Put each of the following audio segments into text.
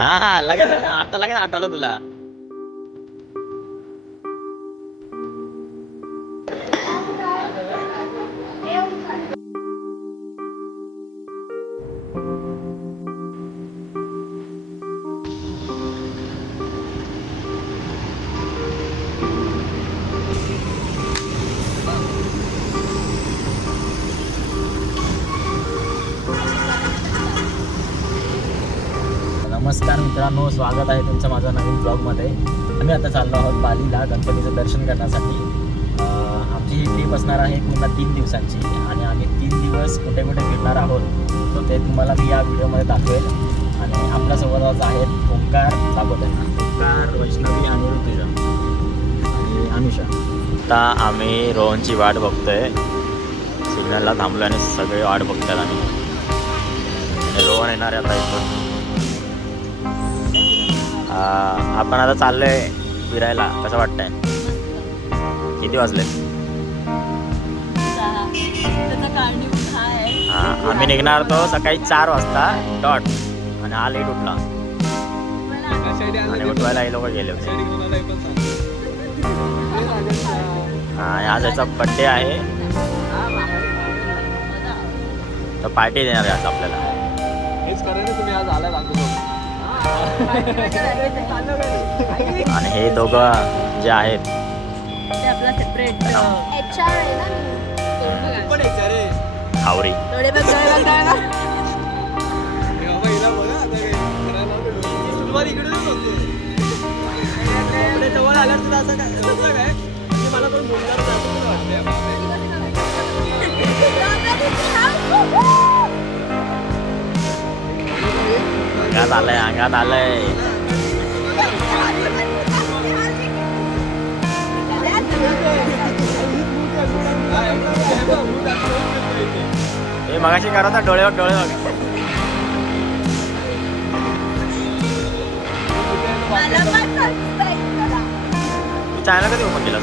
हा लगेच आता लगेच आठवलं तुला. नमस्कार मित्रांनो, स्वागत आहे तुमचं माझ्या नवीन ब्लॉगमध्ये. आम्ही आता चाललो आहोत पालीला गणपतीचं दर्शन करण्यासाठी. आमची ही ट्रिप असणार आहे पूर्ण 3 दिवसांची आणि आम्ही 3 दिवस कुठे कुठे फिरणार आहोत, तर ते तुम्हाला मी या व्हिडिओमध्ये दाखवेल. आणि आपल्यासोबत आहेत ओंकार दाखवत आहे, ओंकार, वैष्णवी आणि ऋतुजा आणि अनुषा. आता आम्ही रोहनची वाट बघतोय, सिग्नलला थांबलो आणि सगळे वाट बघतात. आम्ही रोहन येणार आहे आता इथून. आपण आता चाललोय फिरायला. कसं वाटतंय? किती वाजले? आम्ही निघणार तो सकाळी 4 वाजता डॉट आणि हा लेट उठला आणि उठवायला हे लोक गेले होते. आज याचा बड्डे आहे, तर पार्टी देणार आहे आज आपल्याला. तुम्ही आज आला आणि हे दोघं जे आहेत ते आपला सेपरेट खावरी. जवळ आल्यावर तुला असं काय मला पण अंगात आलंय, अंगात आलंय. हे मगाशी करत डोळ्यावर डोळे बघा. चॅनल कधी ओपन केलं?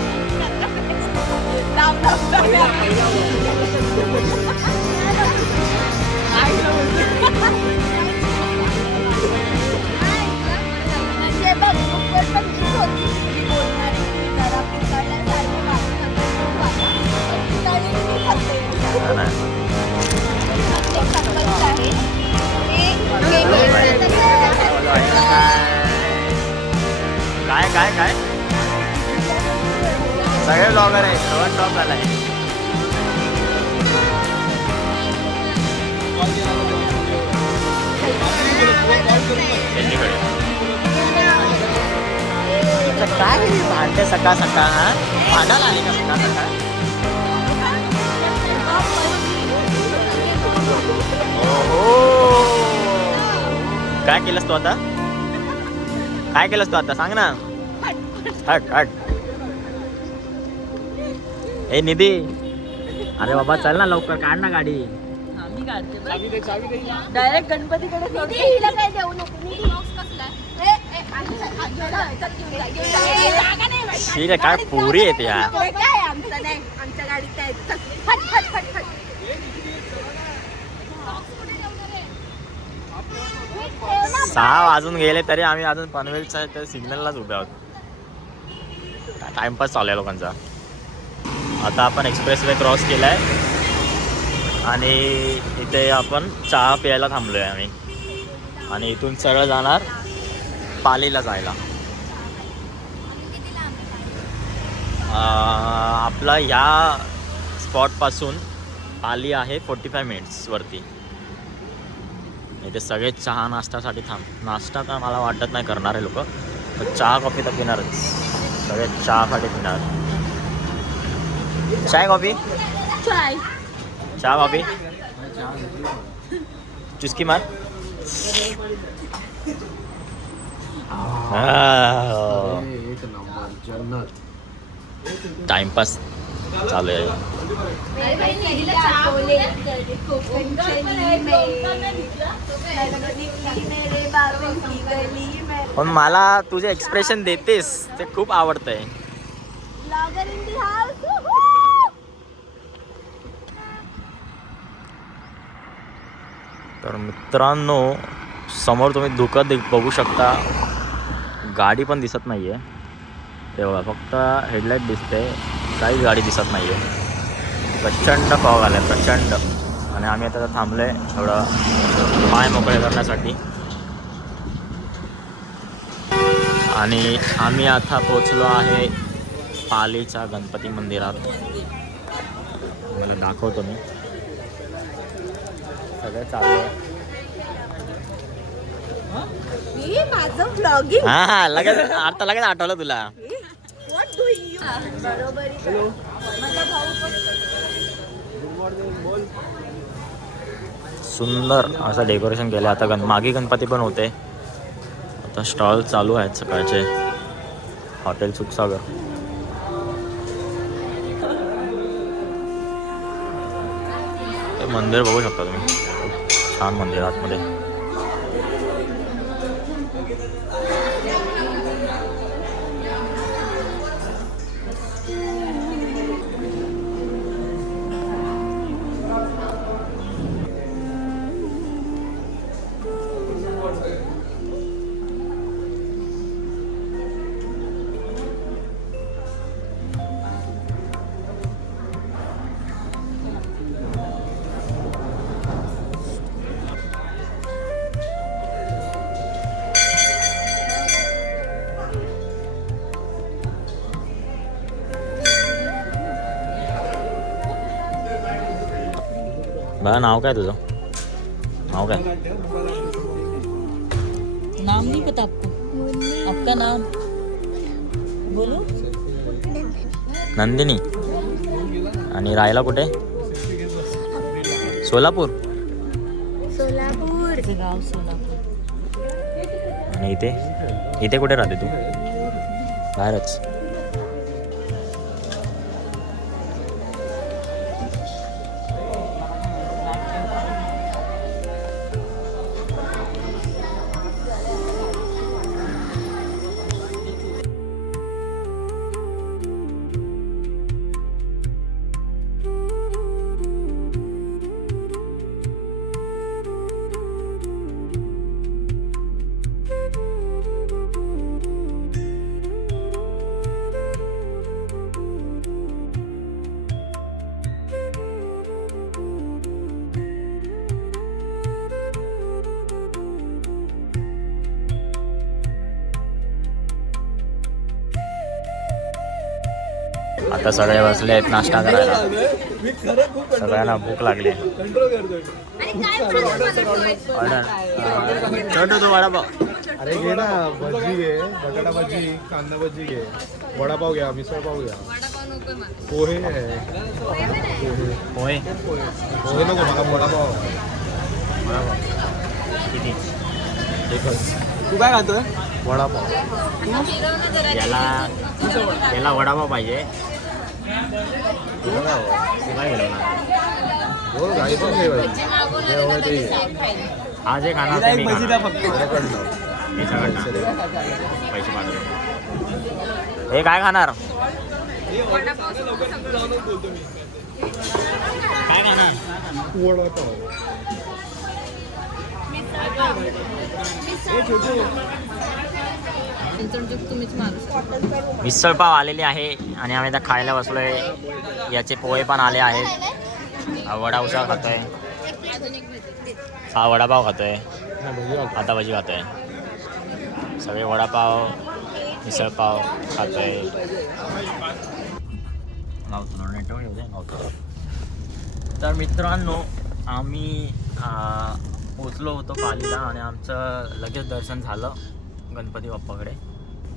काय काय काय सगळे ब्लॉगर आहे. रोहन टॉप झालाय. काय भांडते सकाळ सकाळ? हा भांडायला आले का सकाळ सकाळ? काय केलंस तू आता? काय केलंस तू आता? सांग ना. हट हट. ए निधी, अरे बाबा चल ना लवकर, काढ ना गाडी. आम्ही काढते डायरेक्ट गणपतीकडे. काय पोरी येते या. आमच्या गाडीत 6 वाजून गेले तरी आम्ही अजून पनवेलच्या सिग्नललाच उभे आहोत. टाइमपास चालू आहे लोकांचा. आता आपण एक्सप्रेस वे क्रॉस केलाय आणि इथे आपण चहा प्यायला थांबलोय आम्ही. आणि इथून सरळ जाणार पालीला जायला. आपला ह्या स्पॉटपासून पाली आहे 45 मिनिट्स वरती. इथे सगळे चहा नाश्त्यासाठी नाश्ता का मला वाटत नाही करणार आहे लोक, पण चहा कॉफी तर पिणारच. सगळे चहासाठी पिणार. चाय कॉफी, चहा कॉफी, चुस्की मार. टाइमपास चालू आहे. पण मला तुझे एक्सप्रेशन देतेस ते खूप आवडतंय. तर मित्रांनो समोर तुम्ही धुकं बघू शकता, गाडी पण दिसत नाही आहे. तेव्हा फक्त हेडलाईट दिसते, काहीच गाडी दिसत नाही आहे. प्रचंड फॉग आला आहे, प्रचंड. आणि आम्ही आता थांबलो आहे थोडं पाय मोकळे करण्यासाठी. आणि आम्ही आता पोचलो आहे पालीच्या गणपती मंदिरात. मला दाखवतो मी, सगळं चालू आहे. माझं ब्लॉगिंग. हा लगेच आता लगेच आठवलं तुला. What doing you? बरोबर. माझा भाऊ सुंदर असं डेकोरेशन केलं. आता मागे गणपती पण होते. आता स्टॉल चालू आहेत सकाळचे. हॉटेल सुखसागर. हे मंदिर बघू शकता तुम्ही, खूप छान मंदिर आतमध्ये. बघा, नाव काय तुझं? नाव काय? नाम नहीं पता आपको? आपका नाम बोलो. नंदिनी. आणि राहायला कुठे? सोलापूर. सोलापूर. गाव सोलापूर. आणि इथे इथे कुठे राहते तू? बाहेरच. आता सगळे बसले आहेत नाश्ता करायला. मी खरं खूप सगळ्यांना भूक लागली. कंट्रोल करतोय. छोटू तू वडापाव. अरे घे ना, भजी घे, बटाटा भजी, कांदा भजी घे, वडापाव घ्या, मिसळ पाव घ्या, पोहे आहे, होय पोहे नको मला, वडापाव. किती? एकच तू काय खातोय? वडापाव. याला वडापाव पाहिजे. तुला काय हवं? तू काय गेलो ना? हो, गाडी पण ठेवायची. जे हवं ते घे. हा जे खाणार ते मी भजी द्या खाणार. फक्त. माझ्याकडनं. याच्याकडनं पैसे पाठवतो. हे काय खाणार? काय खाणार? वडापाव. मिसळ पाव आलेली आहे आणि आम्ही आता खायला बसलोय. याचे पोहे पण आले आहेत. हा वडा उसळ खातोय. हा वडापाव खातोय. आता भजी खातोय. सगळे वडापाव मिसळपाव खातोय. तर मित्रांनो, आम्ही पोचलो होतो पालीला आणि आमचं लगेच दर्शन झालं गणपती बाप्पाकडे.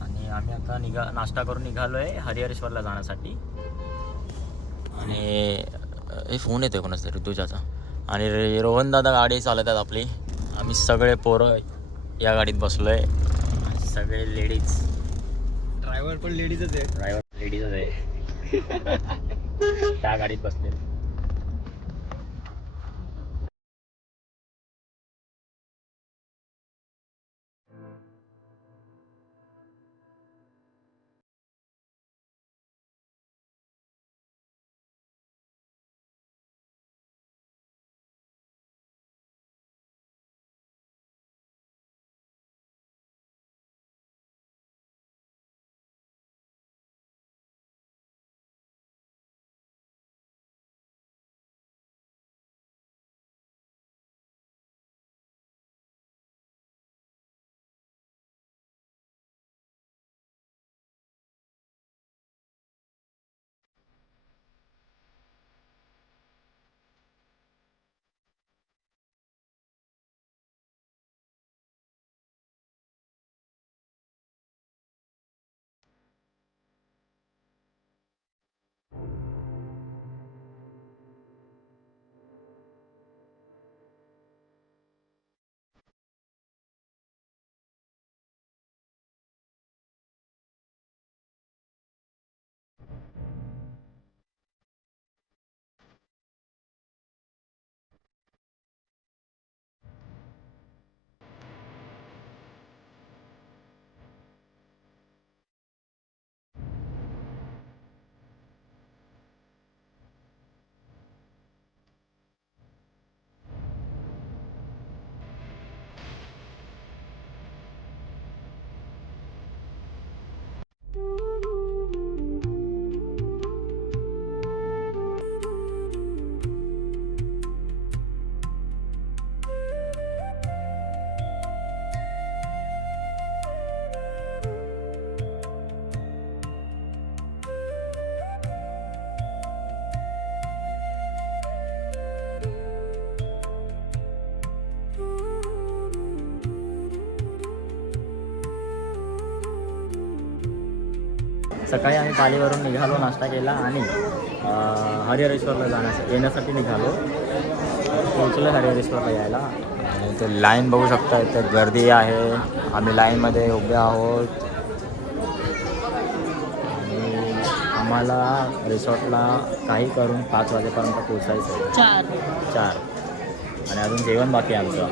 आणि आम्ही आता नाश्ता करून निघालो आहे हरिहरेश्वरला जाण्यासाठी. आणि हे फोन येतो कोणाचा तरी ऋतुजाचा. आणि रोहन दादा गाडी चालवतात आपली. आम्ही सगळे पोरं या गाडीत बसलो आहे. सगळे लेडीज. ड्रायव्हर पण लेडीजच आहे. ड्रायव्हर लेडीजच आहे. त्या गाडीत बसले. सकाळी आम्ही पालीवरून निघालो, नाश्ता केला आणि हरिहरेश्वरला येण्यासाठी निघालो. पोहोचलो हरिहरेश्वरला यायला. आणि ते लाईन बघू शकता, इथे गर्दी आहे. आम्ही लाईनमध्ये उभे आहोत आणि आम्हाला रिसॉर्टला काही करून 5 वाजेपर्यंत पोचायचं आहे. 4 आणि अजून जेवण बाकी आहे आमचं.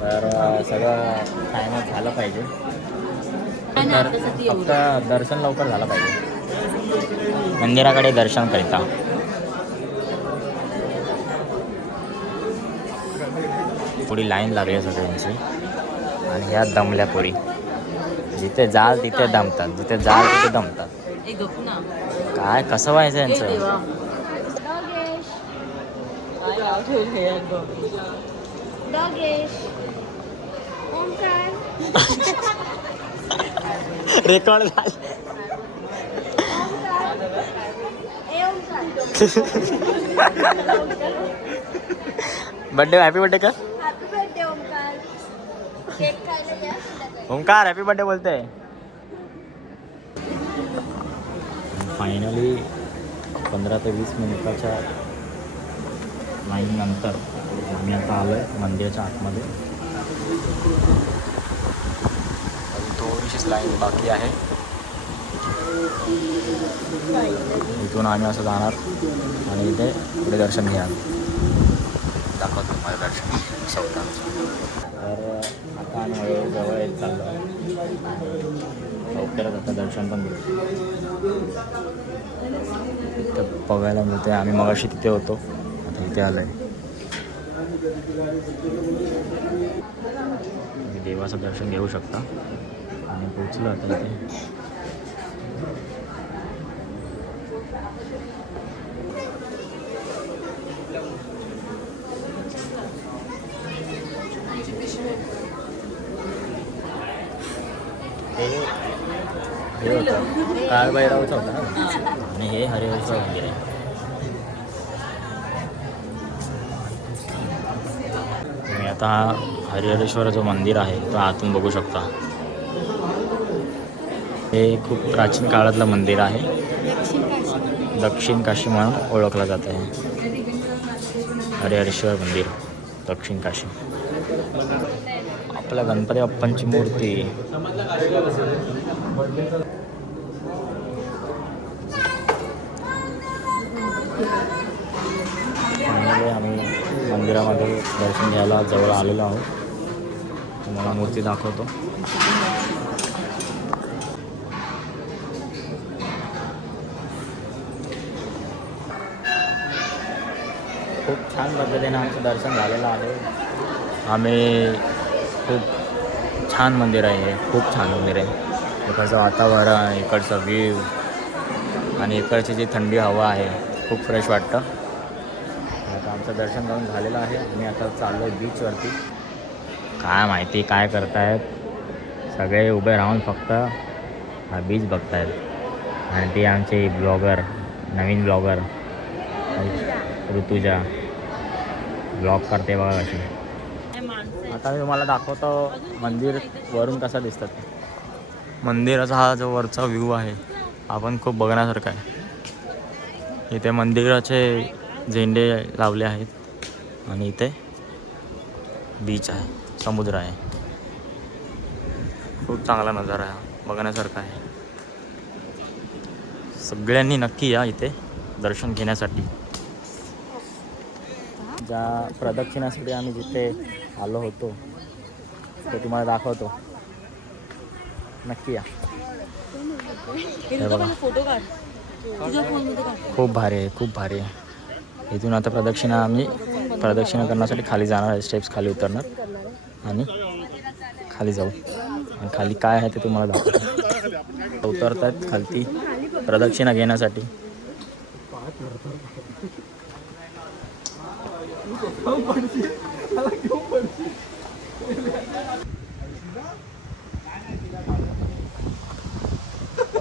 तर सगळं टायमात झालं पाहिजे. फक्त दर्शन लवकर झालं पाहिजे मंदिराकडे दर्शन करिता. पुढे लाईन लागली सगळ्यांची आणि ह्या दमल्या पुढे. जिथे जाल तिथे दमतात, जिथे जाल तिथे दमतात. काय कसं व्हायचं यांचं. रेकॉर्ड झालं. बर्थडे हॅपी बर्थडे कर. ओंकार हॅपी बर्थडे बोलते. फायनली 15 ते 20 मिनिटाच्या लाईन नंतर आम्ही आता आलो आहे मंदिराच्या आतमध्ये. थोडीशीच लाईन बाकी आहे. इथून आम्ही असं जाणार आणि इथे पुढे दर्शन घ्या. दाखवतो तुम्हाला दर्शन सौदाचं. तर आता आम्ही हळूहळू जवळ येत चाललो आहे. लवकरच आता दर्शन पण घेऊ. इथं बघायला मिळते. आम्ही मगाशी तिथे होतो, आता इथे आलो आहे. देवाचं दर्शन घेऊ शकता. आणि पोचलो आता इथे. हे होतं काळभैरवचं होतं ना, आणि हे हरिहरेश्वर मंदिर आहे. तुम्ही आता हरिहरेश्वर जो मंदिर आहे तो आतून बघू शकता. हे खूप प्राचीन काळातलं मंदिर आहे. दक्षिण काशी म्हणून ओळखलं जात आहे. हरिहरेश्वर मंदिर दक्षिण काशी. आपल्या गणपती बाप्पांची मूर्ती. फायनली आम्ही मंदिरामध्ये दर्शन घ्यायला जवळ आलेलो आहोत. तुम्हाला मूर्ती दाखवतो. खूप छान पद्धतीने आमचं दर्शन झालेलं आहे. आम्ही खूप छान मंदिर आहे. हे खूप छान मंदिर आहे. इकडचं वातावरण, इकडचं व्ह्यू आणि इकडची जी थंडी हवा आहे खूप फ्रेश वाटतं. आता आमचं दर्शन करून झालेलं आहे. आम्ही आता चाललो आहे बीचवरती. काय माहिती काय करतायत सगळे उभे राहून फक्त हा बीच बघतायत. आणि ती आमची ब्लॉगर, नवीन ब्लॉगर ऋतुजा ब्लॉग करते बघा कशी. आता मी तुम्हाला दाखवतो मंदिर वरून कसं दिसतं. मंदिराचा हा जो वरचा व्ह्यू आहे हा पण खूप बघण्यासारखा आहे. इथे मंदिराचे झेंडे लावले आहेत आणि इथे बीच आहे, समुद्र आहे. खूप चांगला नजारा आहे, बघण्यासारखा आहे. सगळ्यांनी नक्की या इथे दर्शन घेण्यासाठी. ज्या प्रदक्षिणासाठी आम्ही जिथे आलो होतो ते तुम्हाला दाखवतो. नक्की या. हे बघा खूप भारी आहे, खूप भारी आहे. इथून आता प्रदक्षिणा करण्यासाठी खाली जाणार आहे. स्टेप्स खाली उतरणार आणि खाली जाऊ. आणि खाली काय आहे ते तुम्हाला दाखवतो. उतरतात खालती प्रदक्षिणा घेण्यासाठी.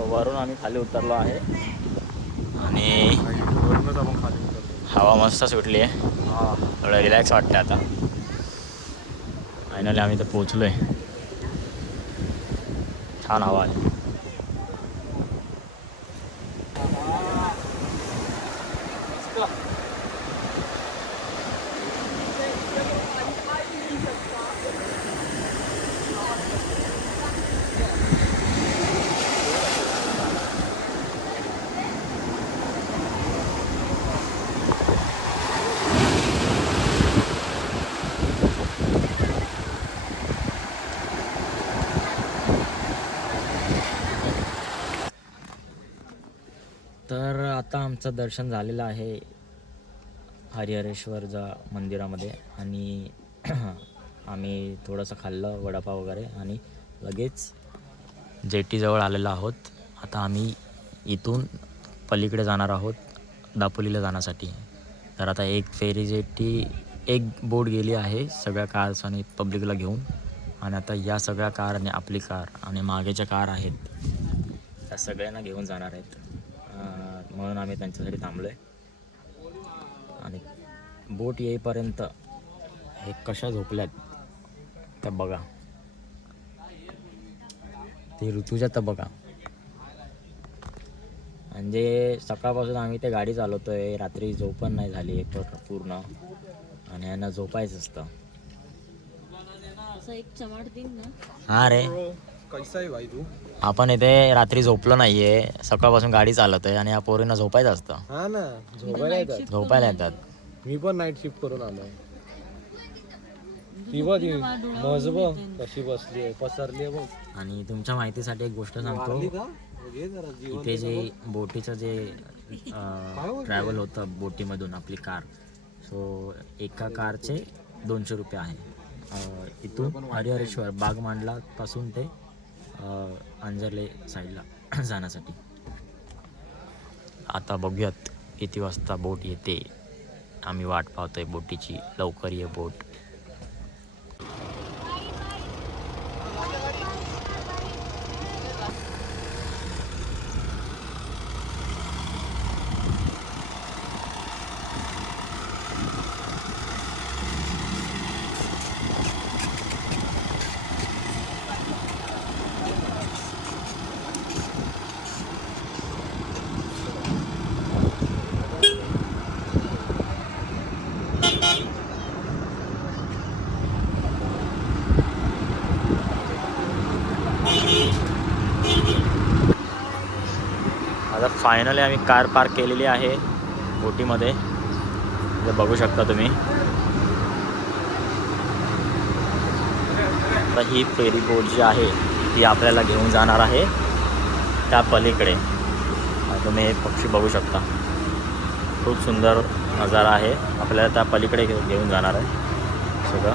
वरून आम्ही खाली उतरलो आहे आणि हवा मस्त सुटली आहे. थोडं रिलॅक्स वाटतं आता. फायनली आम्ही तर पोचलो आहे. छान हवा आहे. आता आमचं दर्शन झालेलं आहे हरिहरेश्वरच्या मंदिरामध्ये आणि आम्ही थोडंसं खाल्लं वडापाव वगैरे आणि लगेच जेटीजवळ आलेलो आहोत. आता आम्ही इथून पलीकडे जाणार आहोत दापोलीला जाण्यासाठी. तर आता एक फेरी जेटी एक बोट गेली आहे सगळ्या कार्स आणि पब्लिकला घेऊन आणि आता या सगळ्या कार आणि आपली कार आणि मागेच्या कार आहेत त्या सगळ्यांना घेऊन जाणार आहेत. म्हणून आम्ही त्यांच्यासाठी थांबलो आहे आणि बोट येईपर्यंत हे कशा झोपल्यात त्या बघा. ते ऋतूच्या तर बघा. म्हणजे सकाळपासून आम्ही ते गाडी चालवतोय, रात्री झोप पण नाही झाली पूर्ण आणि यांना झोपायचं असतं. असं एक चमाट दिन ना. हा रे, कैसा आहे भाई तू? आपण इथे रात्री झोपलो नाहीये, सकाळपासून गाडी चालवतोय आणि या पोरींना झोपायचं असतं. हा ना, झोपायला येतात. झोपायला येतात. मी पण नाईट शिफ्ट करून आलोय. ती बघ मज बघ कशी बसली आहे, पसरली आहे बघ. आणि तुमच्या माहितीसाठी एक गोष्ट सांगतो, इथे जे बोटीचं जे ट्रॅव्हल होतं बोटीमधून आपली कार, सो एका कारचे 200 रुपये आहे. इथून हरिहरेश्वर बागमांडला पासून ते अंजर्ले साईडला जाण्यासाठी. आता बघूयात किती वाजता बोट येते. आम्ही वाट पाहतोय बोटीची, लवकर ये बोट. आता फायनली आम्ही कार पार्क केलेली आहे बोटीमध्ये, हे बघू शकता तुम्ही. आता ही फेरी बोट जी आहे ती आपल्याला घेऊन जाणार आहे त्या पलीकडे. तुम्ही हे पक्षी बघू शकता, खूप सुंदर नजारा आहे. आपल्याला त्या पलीकडे घेऊन जाणार आहे सगळं.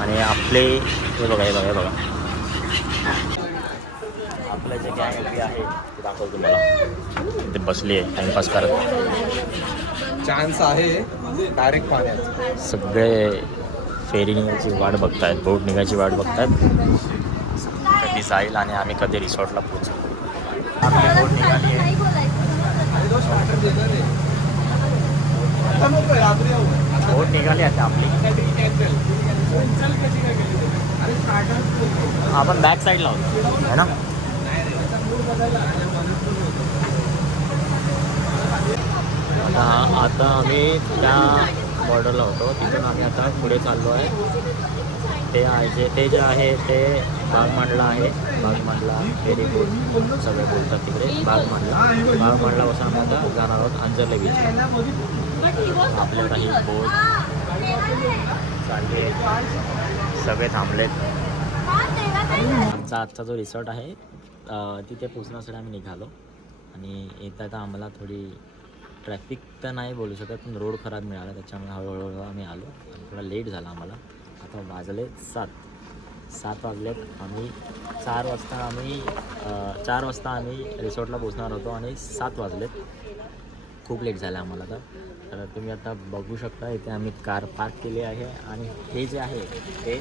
आणि आपले हे बघा, हे बघा, हे बघा, आपलं जे गँग उभी आहे ते दाखवतो तुम्हाला. ते बसली आहे टाइमपास करत. चान्स आहे डायरेक्ट पाण्यात. सगळे फेरी निघायची वाट बघतायत, बोट निघायची वाट बघतायत कधी जाईल आणि आम्ही कधी रिसॉर्टला पोहोचू. आपली बोट निघाली आहे. बोट निघाली आता आपली. आपण बॅक साईडला होतो है ना. आता आम्ही त्या बॉर्डरला होतो, तिथून आम्ही आता पुढे चाललो आहे. ते जे आहे ते बागमांडला आहे. बागमांडला फेरी बोट सगळे बोलतात तिकडे बागमांडला बसून आम्ही आता जाणार आहोत अंजर्ले बीच. आपल्याला ही बोट चालली आहे, सगळे थांबलेत. आमचा आजचा जो रिसॉर्ट आहे तिथे पोचण्यासाठी आम्ही निघालो आणि येता आम्हाला थोडी ट्रॅफिक तर नाही बोलू शकत, पण रोड खराब मिळाला, त्याच्यामुळे हळूहळू आम्ही आलो आणि थोडा लेट झाला आम्हाला. आता वाजले 7 वाजलेत. आम्ही 4 वाजता आम्ही रिसॉर्टला पोचणार होतो आणि 7 वाजलेत. खूप लेट झालं आम्हाला. तर तुम्ही आता बघू शकता इथे आम्ही कार पार्क केली आहे आणि हे जे आहे ते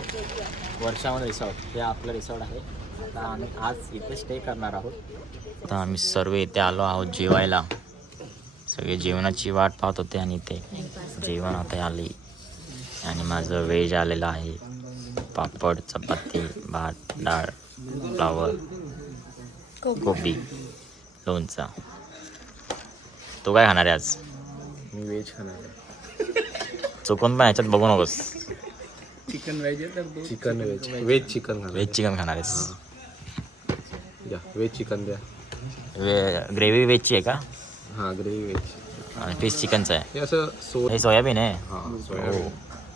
वर्षावन रिसॉर्ट, हे आपलं रिसॉर्ट आहे. आता आम्ही आज इथे स्टे करणार आहोत. आता आम्ही सर्व इथे आलो आहोत जेवायला. सगळे जेवणाची वाट पाहत होते आणि ते जेवण आता आले आणि माझं व्हेज आलेलं आहे. पापड, चपाती, भात, डाळ, फ्लावर, कोबी, लोणचा. तू काय खाणार आहे आज? मी व्हेज खाणार आहे. चुकून पण ह्याच्यात बघू नकोस. चिकन व्हेज आहे तर चिकन व्हेज चिकन खाणार. व्हेज चिकन खाणार आहेस? द्या व्हेज चिकन द्या. ग्रेव्ही व्हेजची आहे का? हां ग्रेव्ही व्हेज. आणि पीस चिकनचं आहे. हे असं हे सोयाबीन आहे. हां सोयाबीन.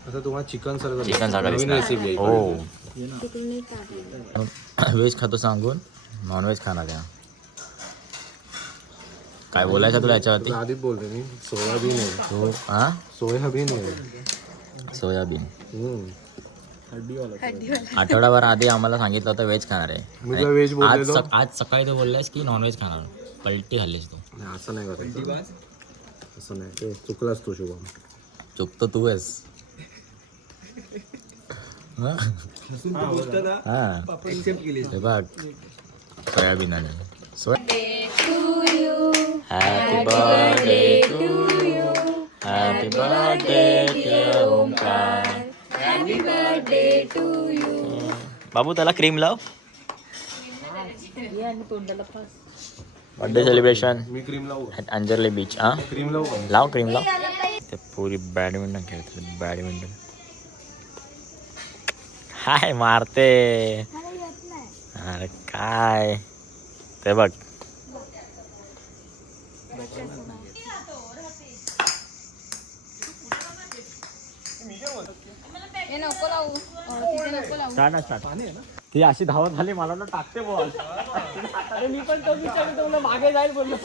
असं तुम्हाला चिकन सर्व चिकन नवीन रेसिपी आहे. हो. व्हेज खातो सांगून नॉनव्हेज खाणार आहे. काय बोलायचं तुला याच्यावरती? आधी बोलते मी सोयाबीन आहे. तू हा सोयाबीन आहे. सोयाबीन. हड्डीवाला. आठवडाभर आधी आम्हाला सांगितलं होतं व्हेज खाणार आहे. मी तुला व्हेज बोललेलो. आज सकाळी तू बोललास की नॉनव्हेज खाणार. पलटी खाल्लीस तू. नाही, असं नाही करायचं. असं नाही, ते चुकलास तू शुभम. चुकतो तू आहेस. हा हे बघ सोयाबीन आणि happy birthday to you. Happy birthday Omkar. Happy birthday to you. बाबू त्याला क्रीम लाव. बर्थडे सेलिब्रेशन मी क्रीम लावू. अंजरले बीच. हा क्रीम लावू का? लाव क्रीम लाव. ते पुरी बॅडमिंटन खेळतात. बॅडमिंटन हाय मारते. अरे काय ते बघ. ती अशी धावत झाली मला ना टाकते बॉल. मी पण तो विचार तुला मागे जाईल बोललो.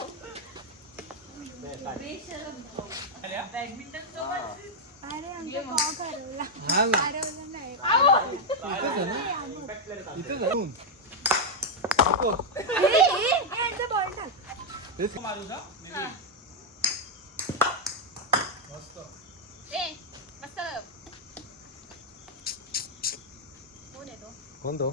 कोण तो?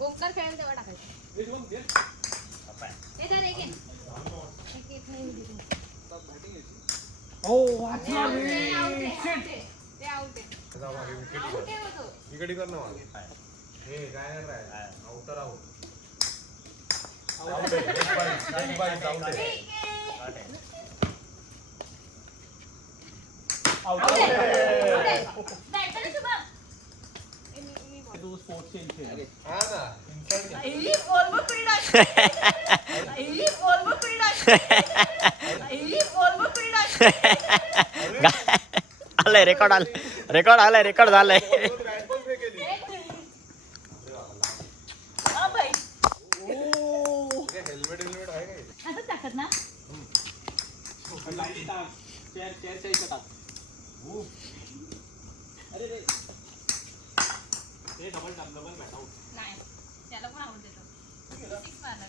ओंकार खेळेल तेव्हा टाकायचं. इकडे कर ना मला. हे काय नाही राय आउटर आउट. आलंय रेकॉर्ड आलं. रेकॉर्ड आलंय. रेकॉर्ड झालंय.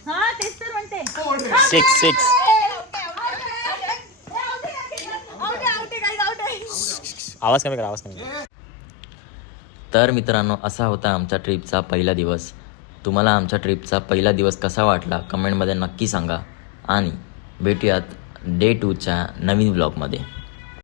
हा तेच तर म्हणते. 6-6. आवाज कमी करा. आवाज कमी करा. तर मित्रांनो असा होता आमच्या ट्रिपचा पहिला दिवस. तुम्हाला आमच्या ट्रिपचा पहिला दिवस कसा वाटला कमेंटमध्ये नक्की सांगा आणि भेटूयात डे 2च्या नवीन व्लॉगमध्ये.